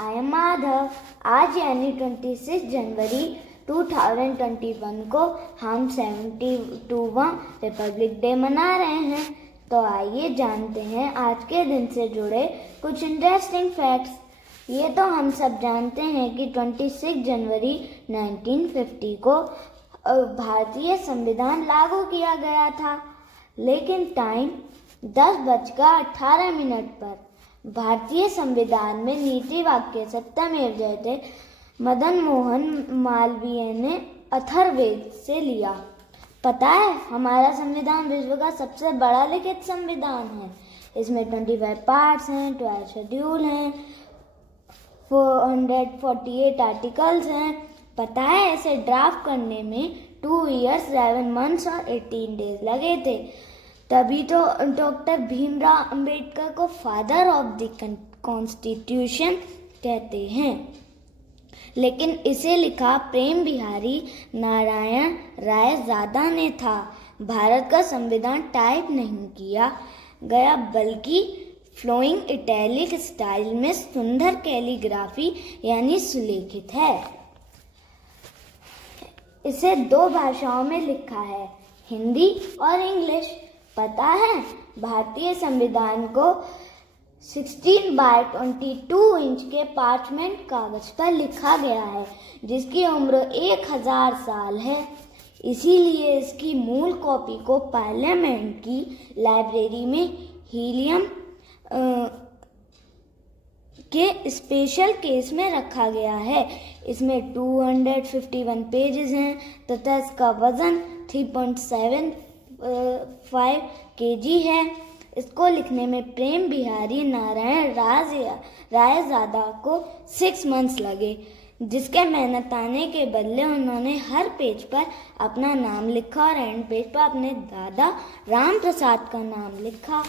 I am Madhav. आज यानी 26 जनवरी 2021 को हम 72वां रिपब्लिक डे मना रहे हैं। तो आइए जानते हैं आज के दिन से जुड़े कुछ इंटरेस्टिंग फैक्ट्स। ये तो हम सब जानते हैं कि 26 जनवरी 1950 को भारतीय संविधान लागू किया गया था, लेकिन टाइम 10:18 पर भारतीय संविधान में नीति वाक्य सत्यमेव जयते मदन मोहन मालवीय ने अथर्ववेद से लिया। पता है, हमारा संविधान विश्व का सबसे बड़ा लिखित संविधान है। इसमें 25 पार्ट्स हैं, 12 शेड्यूल हैं, 448 आर्टिकल्स हैं। पता है, इसे ड्राफ्ट करने में 2 years 7 months और 18 days लगे थे। तभी तो डॉक्टर भीमराव अंबेडकर को फादर ऑफ द कॉन्स्टिट्यूशन कहते हैं। लेकिन इसे लिखा प्रेम बिहारी नारायण रायजादा ने था। भारत का संविधान टाइप नहीं किया गया, बल्कि फ्लोइंग इटैलिक स्टाइल में सुंदर कैलीग्राफी यानी सुलेखित है। इसे 2 भाषाओं में लिखा है, हिंदी और इंग्लिश। पता है, भारतीय संविधान को 16/22 इंच के पार्चमेंट कागज पर लिखा गया है, जिसकी उम्र 1000 साल है। इसीलिए इसकी मूल कॉपी को पार्लियामेंट की लाइब्रेरी में हीलियम के स्पेशल केस में रखा गया है। इसमें 251 पेजेस हैं तथा इसका वजन 3.75 kg है। इसको लिखने में प्रेम बिहारी नारायण रायजादा को 6 months लगे, जिसके मेहनत आने के बदले उन्होंने हर पेज पर अपना नाम लिखा और एंड पेज पर अपने दादा राम प्रसाद का नाम लिखा।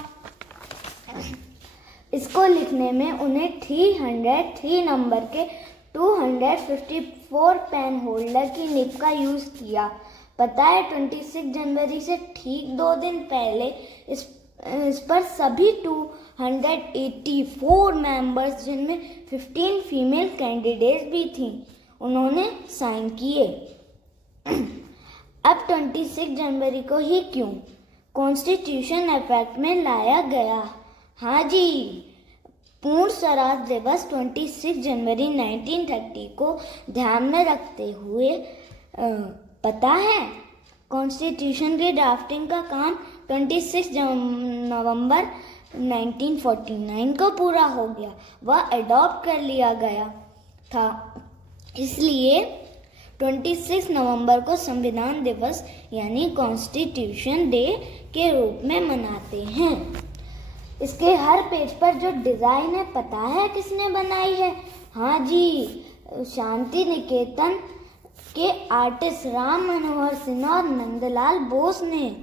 इसको लिखने में उन्हें 303 नंबर के 254 पेन होल्डर की निब का यूज किया। पता है, 26 जनवरी से ठीक 2 दिन पहले इस पर सभी 284 मेंबर्स, जिनमें 15 फीमेल कैंडिडेट्स भी थीं, उन्होंने साइन किए। अब 26 जनवरी को ही क्यों कॉन्स्टिट्यूशन इफेक्ट में लाया गया? हाँ जी, पूर्ण स्वराज दिवस 26 जनवरी 1930 को ध्यान में रखते हुए पता है, कॉन्स्टिट्यूशन की ड्राफ्टिंग का काम 26 नवंबर 1949 को पूरा हो गया। वह अडॉप्ट कर लिया गया था। इसलिए 26 नवंबर को संविधान दिवस यानी कॉन्स्टिट्यूशन डे के रूप में मनाते हैं। इसके हर पेज पर जो डिज़ाइन है, पता है किसने बनाई है? हाँ जी, शांति निकेतन के आर्टिस्ट राम मनोहर सिन्हा और नंदलाल बोस ने।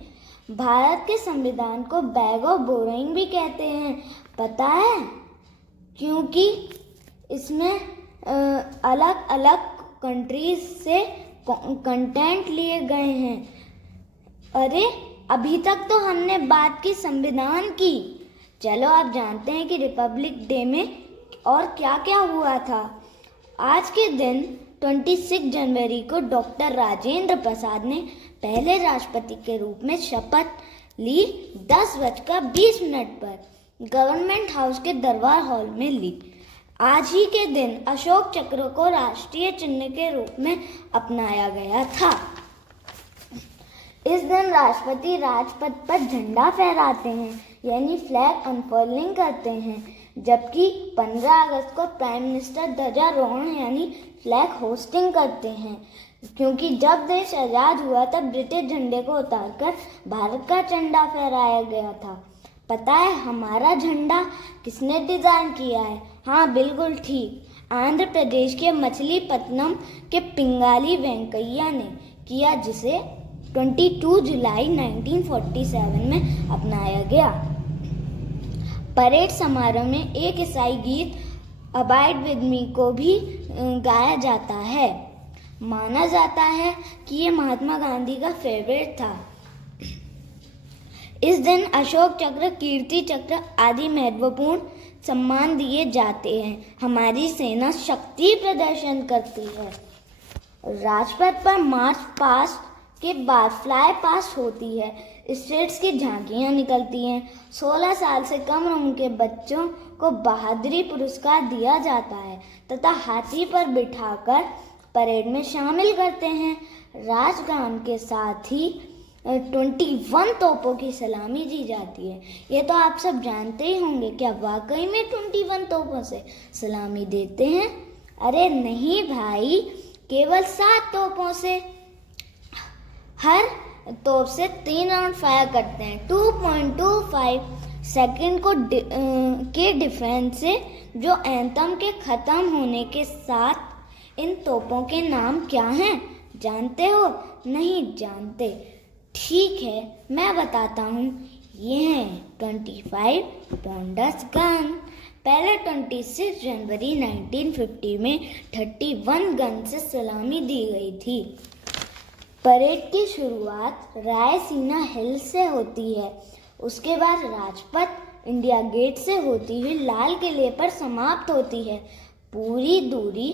भारत के संविधान को बैग ऑफ बोरोइंग भी कहते हैं। पता है, क्योंकि इसमें अलग अलग कंट्रीज से कंटेंट लिए गए हैं। अरे, अभी तक तो हमने बात की संविधान की। चलो आप जानते हैं कि रिपब्लिक डे में और क्या क्या हुआ था। आज के दिन 26 जनवरी को डॉक्टर राजेंद्र प्रसाद ने पहले राष्ट्रपति के रूप में शपथ ली। 10:20 पर गवर्नमेंट हाउस के दरबार हॉल में ली। आज ही के दिन अशोक चक्र को राष्ट्रीय चिन्ह के रूप में अपनाया गया था। इस दिन राष्ट्रपति राजपथ पर झंडा फहराते हैं, यानी फ्लैग अनफर्लिंग करते हैं, जबकि 15 अगस्त को प्राइम मिनिस्टर ध्वजारोहण यानी फ्लैग होस्टिंग करते हैं, क्योंकि जब देश आज़ाद हुआ तब ब्रिटिश झंडे को उतारकर भारत का झंडा फहराया गया था। पता है, हमारा झंडा किसने डिज़ाइन किया है? हाँ, बिल्कुल ठीक, आंध्र प्रदेश के मछलीपट्टनम के पिंगाली वेंकैया ने किया, जिसे 22 जुलाई 1947 में अपनाया गया। परेड समारोह में एक ईसाई गीत अबाइड विद मी को भी गाया जाता है। माना जाता है कि ये महात्मा गांधी का फेवरेट था। इस दिन अशोक चक्र, कीर्ति चक्र आदि महत्वपूर्ण सम्मान दिए जाते हैं। हमारी सेना शक्ति प्रदर्शन करती है। राजपथ पर मार्च पास्ट के बाद फ्लाई पास्ट होती है। स्टेट्स की झांकियां निकलती हैं। 16 साल से कम उम्र के बच्चों को बहादुरी पुरस्कार दिया जाता है तथा हाथी पर बिठाकर परेड में शामिल करते हैं। राजगान के साथ ही 21 तोपों की सलामी दी जाती है। ये तो आप सब जानते ही होंगे। क्या वाकई में 21 तोपों से सलामी देते हैं? अरे नहीं भाई, केवल 7 तोपों से। हर तोप से 3 राउंड फायर करते हैं। 2.25 सेकंड के डिफरेंस से जो एंथम के ख़त्म होने के साथ। इन तोपों के नाम क्या हैं जानते हो? नहीं जानते? ठीक है, मैं बताता हूँ। ये हैं 25 पॉन्डस गन। पहले 26 जनवरी 1950 में 31 गन से सलामी दी गई थी। परेड की शुरुआत रायसीना हिल से होती है। उसके बाद राजपथ इंडिया गेट से होती हुई लाल किले पर समाप्त होती है। पूरी दूरी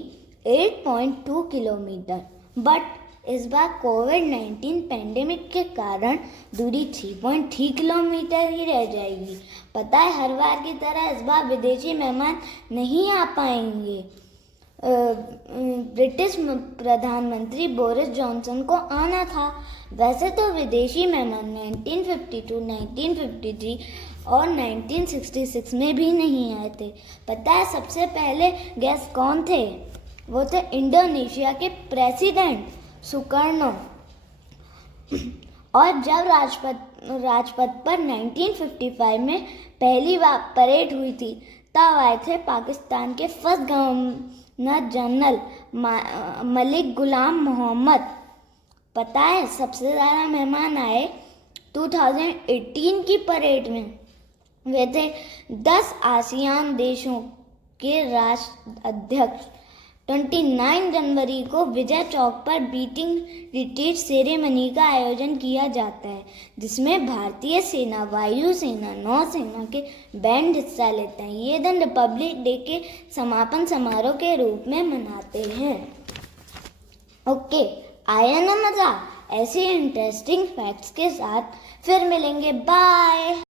8.2 किलोमीटर। बट इस बार कोविड-19 पैंडेमिक के कारण दूरी 3.3 किलोमीटर ही रह जाएगी। पता है, हर बार की तरह इस बार विदेशी मेहमान नहीं आ पाएंगे। ब्रिटिश प्रधानमंत्री बोरिस जॉनसन को आना था। वैसे तो विदेशी मेहमान 1952, 1953 और 1966 में भी नहीं आए थे। पता है सबसे पहले गेस्ट कौन थे? वो थे इंडोनेशिया के प्रेसिडेंट सुकर्णो। और जब राजपथ पर 1955 में पहली बार परेड हुई थी, तब आए थे पाकिस्तान के फर्स्ट गवर्नर जनरल मलिक गुलाम मोहम्मद। पता है सबसे ज़्यादा मेहमान आए 2018 की परेड में। वे थे 10 आसियान देशों के राष्ट्र अध्यक्ष। 29 जनवरी को विजय चौक पर बीटिंग रिट्रीट सेरेमनी का आयोजन किया जाता है, जिसमें भारतीय सेना, वायुसेना, नौसेना के बैंड हिस्सा लेते हैं। ये दिन रिपब्लिक डे के समापन समारोह के रूप में मनाते हैं। ओके, आया ना मज़ा? ऐसे इंटरेस्टिंग फैक्ट्स के साथ फिर मिलेंगे। बाय।